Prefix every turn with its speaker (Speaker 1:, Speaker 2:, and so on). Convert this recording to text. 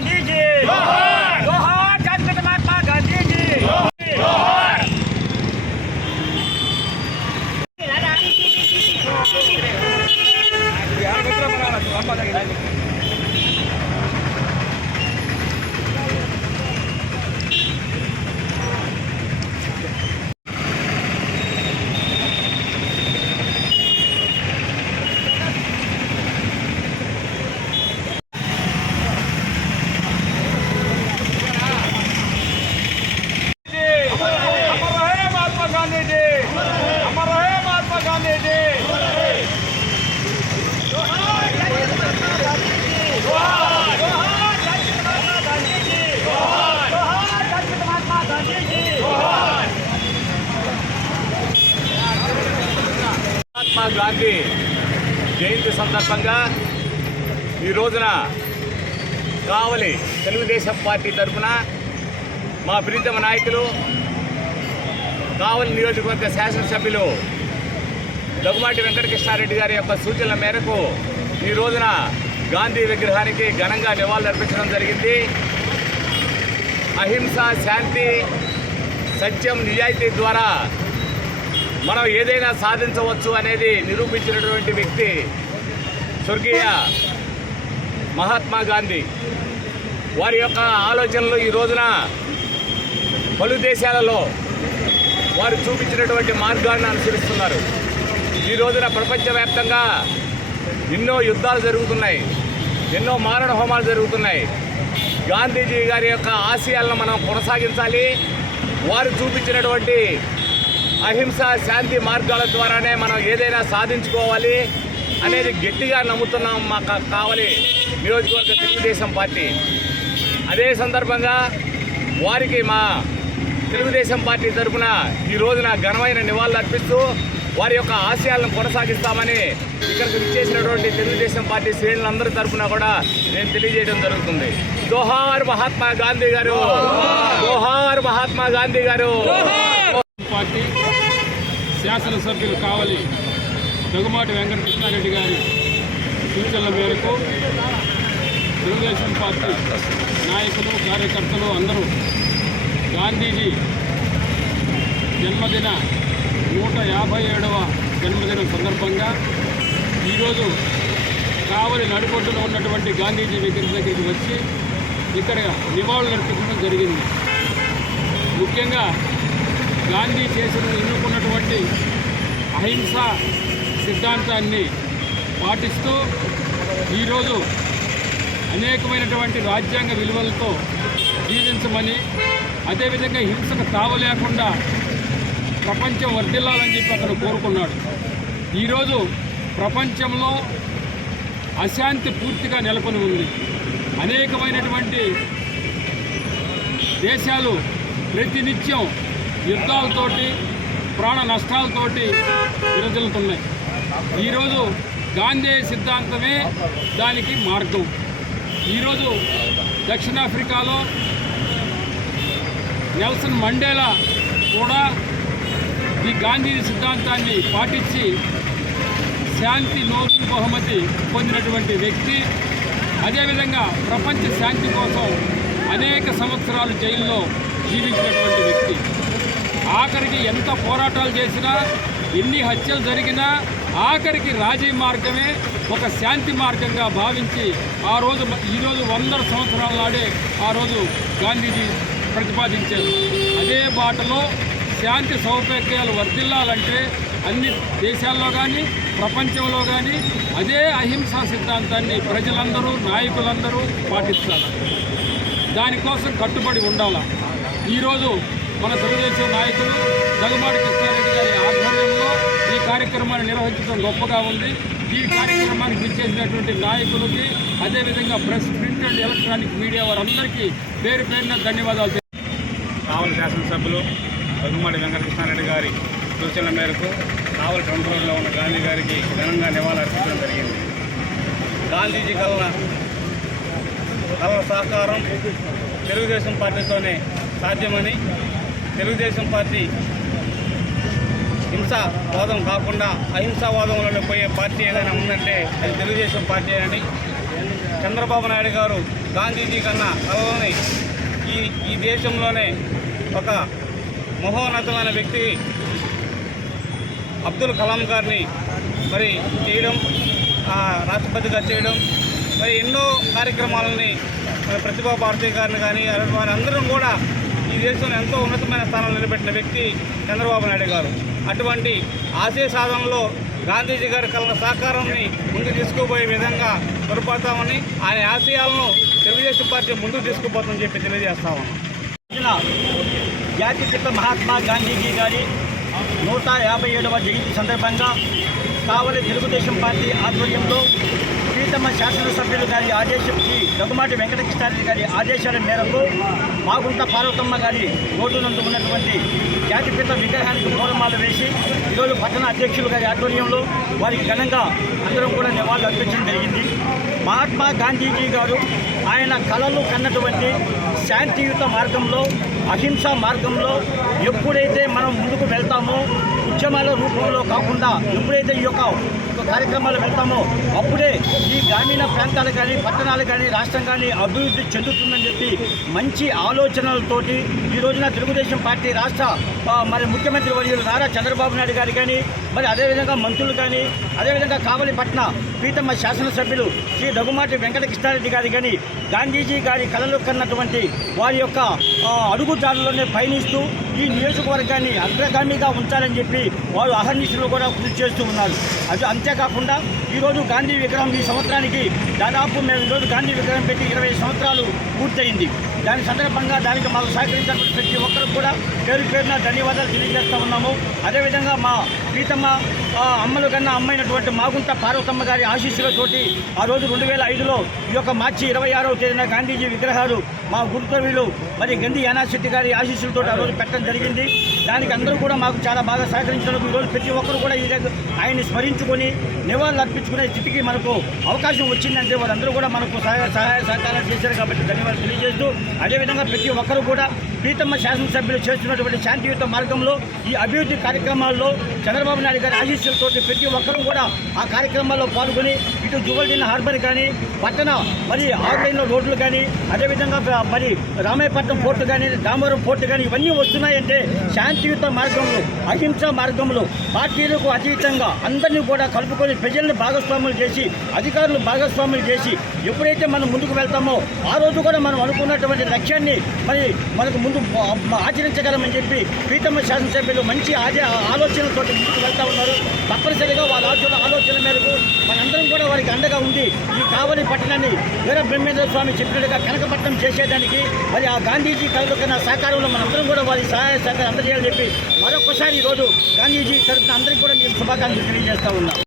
Speaker 1: DJ!
Speaker 2: Mahatma Gandhi జయంతి సందర్భంగా ఈ రోజున కావలి తెలుగుదేశం పార్టీ తరఫున మా ప్రీతమ నాయకులు కావలి నియోజకవర్గ శాసనసభ్యులు దగ్గుమాటి వెంకటకృష్ణారెడ్డి గారి యొక్క సూచనల మేరకు ఈ రోజున గాంధీ విగ్రహానికి ఘనంగా నివాళులర్పించడం జరిగింది. అహింస శాంతి సత్యం నిజాయితీ ద్వారా మనం ఏదైనా సాధించవచ్చు అనేది నిరూపించినటువంటి వ్యక్తి స్వర్గీయ మహాత్మా గాంధీ. వారి యొక్క ఆలోచనలు ఈ రోజున పలు దేశాలలో వారు చూపించినటువంటి మార్గాన్ని అనుసరిస్తున్నారు. ఈ రోజున ప్రపంచవ్యాప్తంగా ఎన్నో యుద్ధాలు జరుగుతున్నాయి. ఎన్నో మారణ హోమాలు జరుగుతున్నాయి. గాంధీజీ గారి యొక్క ఆశయాలను మనం కొనసాగించాలి. వారు చూపించినటువంటి అహింస శాంతి మార్గాల ద్వారానే మనం ఏదైనా సాధించుకోవాలి అనేది గట్టిగా నమ్ముతున్నాం మాకు కావాలి నియోజకవర్గ తెలుగుదేశం పార్టీ. అదే సందర్భంగా వారికి మా తెలుగుదేశం పార్టీ తరఫున ఈ రోజున ఘనమైన నివాళులు అర్పిస్తూ వారి యొక్క ఆశయాలను కొనసాగిస్తామని ఇక్కడికి విచ్చేసినటువంటి తెలుగుదేశం పార్టీ శ్రేణులందరి తరఫున కూడా నేను తెలియజేయడం జరుగుతుంది. జోహార్ మహాత్మా గాంధీ గారు! జోహార్ మహాత్మా గాంధీ గారు!
Speaker 3: పార్టీ శాసనసభ్యులు కావాలి. దగ్గుమాటి వెంకటకృష్ణారెడ్డి గారి సూచనల మేరకు తెలుగుదేశం పార్టీ నాయకులు కార్యకర్తలు అందరూ గాంధీజీ జన్మదిన నూట యాభై ఏడవ జన్మదినం సందర్భంగా ఈరోజు కావలి నడుబొడ్డులో ఉన్నటువంటి గాంధీజీ విగ్రహం దగ్గరికి వచ్చి ఇక్కడ నివాళులు అర్పించడం జరిగింది. ముఖ్యంగా గాంధీ చేసిన ఎన్నుకున్నటువంటి అహింస సిద్ధాంతాన్ని పాటిస్తూ ఈరోజు అనేకమైనటువంటి రాజ్యాంగ విలువలతో జీవించమని అదేవిధంగా హింసకు తావు లేకుండా ప్రపంచం వర్ధిల్లాలని చెప్పి అతను కోరుకున్నాడు. ఈరోజు ప్రపంచంలో అశాంతి పూర్తిగా నెలకొని ఉంది. అనేకమైనటువంటి దేశాలు ప్రతినిత్యం యుద్ధాలతోటి ప్రాణ నష్టాలతోటి విరజిల్లుతున్నాయి. ఈరోజు గాంధీ సిద్ధాంతమే దానికి మార్గం. ఈరోజు దక్షిణాఫ్రికాలో నెల్సన్ మండేలా కూడా ఈ గాంధీ సిద్ధాంతాన్ని పాటించి శాంతి నోబెల్ బహుమతి పొందినటువంటి వ్యక్తి. అదేవిధంగా ప్రపంచ శాంతి కోసం అనేక సంవత్సరాలు జైల్లో జీవించినటువంటి వ్యక్తి. ఆఖరికి ఎంత పోరాటాలు చేసినా ఎన్ని హత్యలు జరిగినా ఆఖరికి రాజీ మార్గమే ఒక శాంతి మార్గంగా భావించి ఆ రోజు ఈరోజు వందల సంవత్సరాల నాడే ఆ రోజు గాంధీజీ ప్రతిపాదించారు. అదే బాటలో శాంతి సౌకర్యాలు వర్ధిల్లాలంటే అన్ని దేశాల్లో కానీ ప్రపంచంలో కానీ అదే అహింసా సిద్ధాంతాన్ని ప్రజలందరూ నాయకులందరూ పాటిస్తారు. దానికోసం కట్టుబడి ఉండాలి. ఈరోజు మన తెలుగుదేశం నాయకులు దగ్గుమాటి కృష్ణారెడ్డి గారి ఆధ్వర్యంలో ఈ కార్యక్రమాన్ని నిర్వహించడం గొప్పగా ఉంది. ఈ కార్యక్రమానికి విచ్చేసినటువంటి నాయకులకి అదేవిధంగా press print and electronic media వారందరికీ పేరు పేరున ధన్యవాదాలు
Speaker 4: కావలి శాసనసభ్యులు దగ్గుమాటి వెంకటకృష్ణారెడ్డి గారి సూచనల మేరకు కావలి కంట్రోల్లో రోడ్లో ఉన్న గాంధీ గారికి ఘనంగా నివాళులర్పించడం జరిగింది. గాంధీజీ కలన కలన సహకారం తెలుగుదేశం పార్టీతోనే సాధ్యమని తెలుగుదేశం పార్టీ హింసావాదం కాకుండా అహింసావాదంలోనే పోయే పార్టీ ఏదైనా ఉందంటే అది తెలుగుదేశం పార్టీ అని చంద్రబాబు నాయుడు గారు గాంధీజీ కన్నా కలలోని ఈ ఈ దేశంలోనే ఒక మహోన్నతమైన వ్యక్తి అబ్దుల్ కలాం గారిని మరి చేయడం రాష్ట్రపతిగా చేయడం మరి ఎన్నో కార్యక్రమాలని ప్రతిభా భారతి గారిని కానీ వారందరం కూడా ఈ దేశంలో ఎంతో ఉన్నతమైన స్థానంలో నిలబెట్టిన వ్యక్తి చంద్రబాబు నాయుడు గారు. అటువంటి ఆశయ సాధనలో గాంధీజీ గారి కలన సహకారాన్ని ముందుకు తీసుకుపోయే విధంగా తోడ్పడతామని ఆయన ఆశయాలను తెలుగుదేశం పార్టీ ముందుకు తీసుకుపోతామని చెప్పి తెలియజేస్తామని
Speaker 1: జాతి జాతిపిత మహాత్మా గాంధీజీ గారి నూట యాభై ఏడవ జయంతి సందర్భంగా కావలి తెలుగుదేశం పార్టీ ఆధ్వర్యంలో ప్రీతమ శాసనసభ్యులు గారి ఆదేశం దగ్గుమాటి వెంకటకృష్ణారెడ్డి గారి ఆదేశాల మేరకు మాగుంట పార్వతమ్మ గారి రోడ్డు నందు ఉన్నటువంటి జాతిపిత విగ్రహానికి పూలమాల వేసి ఈరోజు పట్టణ అధ్యక్షులు గారి ఆధ్వర్యంలో వారికి ఘనంగా అందరం కూడా నివాళులు అర్పించడం జరిగింది. మహాత్మా గాంధీజీ గారు ఆయన కళలు కన్నటువంటి శాంతియుత మార్గంలో అహింస మార్గంలో ఎప్పుడైతే మనం ముందుకు వెళ్తామో ఉద్యమాల రూపంలో కాకుండా ఎప్పుడైతే ఈ యొక్క కార్యక్రమాలు పెడతామో అప్పుడే ఈ గ్రామీణ ప్రాంతాలు కానీ పట్టణాలు కానీ రాష్ట్రం కానీ అభివృద్ధి చెందుతుందని చెప్పి మంచి ఆలోచనలతోటి ఈ రోజున తెలుగుదేశం పార్టీ రాష్ట్ర మరి ముఖ్యమంత్రి వర్యులు నారా చంద్రబాబు నాయుడు గారు కానీ మరి అదేవిధంగా మంత్రులు కానీ అదేవిధంగా కావలిపట్న ప్రీతమ్మ శాసనసభ్యులు శ్రీ రఘుమాటి వెంకట కృష్ణారెడ్డి గారి కానీ గాంధీజీ గారి కళలు కన్నటువంటి వారి యొక్క ఆ, పయనిస్తూ ఈ నియోజకవర్గాన్ని అగ్రగామిగా ఉంచాలని చెప్పి వారు అహర్నిశలు కూడా కృషి చేస్తూ ఉన్నారు. అది అంతేకాకుండా ఈరోజు గాంధీ విగ్రహం ఈ సంవత్సరానికి దాదాపు మేము ఈరోజు గాంధీ విగ్రహం పెట్టి ఇరవై సంవత్సరాలు పూర్తయింది. దాని సందర్భంగా దానికి మాకు సహకరించినటువంటి ప్రతి ఒక్కరు కూడా పేరు పేరున ధన్యవాదాలు తెలియజేస్తూ ఉన్నాము. అదేవిధంగా మా ప్రీతమ్మ అమ్మలు కన్నా అమ్మైనటువంటి మాగుంట పార్వతమ్మ గారి ఆశీస్సులతోటి ఆ రోజు రెండు వేల ఐదులో ఈ యొక్క మార్చి ఇరవై ఆరవ తేదీన గాంధీజీ విగ్రహాలు మా గురుకవిలు మరి గంధి యానాశెట్టి గారి ఆశీస్సులతో ఆ రోజు పెట్టడం జరిగింది. దానికి అందరూ కూడా మాకు చాలా బాగా సహకరించినందుకు ఈరోజు ప్రతి ఒక్కరు కూడా ఈ ఆయన్ని స్మరించుకొని నివాళులు అర్పించుకునే స్థితికి మనకు అవకాశం వచ్చిందంటే వారందరూ కూడా మనకు సహాయ సహాయ సహకారాలు చేశారు కాబట్టి ధన్యవాదాలు తెలియజేస్తూ అదేవిధంగా ప్రతి ఒక్కరు కూడా ప్రీతమ్మ శాసనసభ్యులు చేస్తున్నటువంటి శాంతియుత మార్గంలో ఈ అభివృద్ధి కార్యక్రమాల్లో చంద్రబాబు నాయుడు గారి ఆశీస్సులతో ప్రతి ఒక్కరూ కూడా ఆ కార్యక్రమాల్లో పాల్గొని ఇటు జువల్డిన్ హార్బర్ కానీ పట్టణ మరి ఆన్లైన్లో రోడ్లు కానీ అదేవిధంగా మరి రామాయపట్నం పోర్టు కానీ దామవరం పోర్టు కానీ ఇవన్నీ వస్తున్నాయంటే శాంతియుత మార్గంలో అహింస మార్గంలో పార్టీలకు అతీతంగా అందరినీ కూడా కలుపుకొని ప్రజల్ని భాగస్వాములు చేసి అధికారులు భాగస్వాములు చేసి ఎప్పుడైతే మనం ముందుకు వెళ్తామో ఆ రోజు కూడా మనం అనుకున్నటువంటి లక్ష్యాన్ని మరి మనకు ముందు ఆచరించగలమని చెప్పి ప్రీతమ్మ శాసనసభ్యులు మంచి ఆదే ఆలోచనలతో ముందుకు వెళ్తా ఉన్నారు. తప్పనిసరిగా వాళ్ళ ఆలోచన ఆలోచన మేరకు మనందరం కూడా వారికి అండగా ఉంది ఈ కావలి పట్టణాన్ని వీర బ్రహ్మేంద్ర స్వామి చెప్పినట్టుగా కనకపట్నం చేసేదానికి మరి ఆ గాంధీజీ కలుగుతున్న సహకారంలో మనందరం కూడా వారి సహాయ సహకారం అందజేయాలని చెప్పి మరొకసారి ఈరోజు గాంధీజీ తరఫున అందరికీ కూడా మేము శుభాకాంక్షలు తెలియజేస్తూ ఉన్నాం.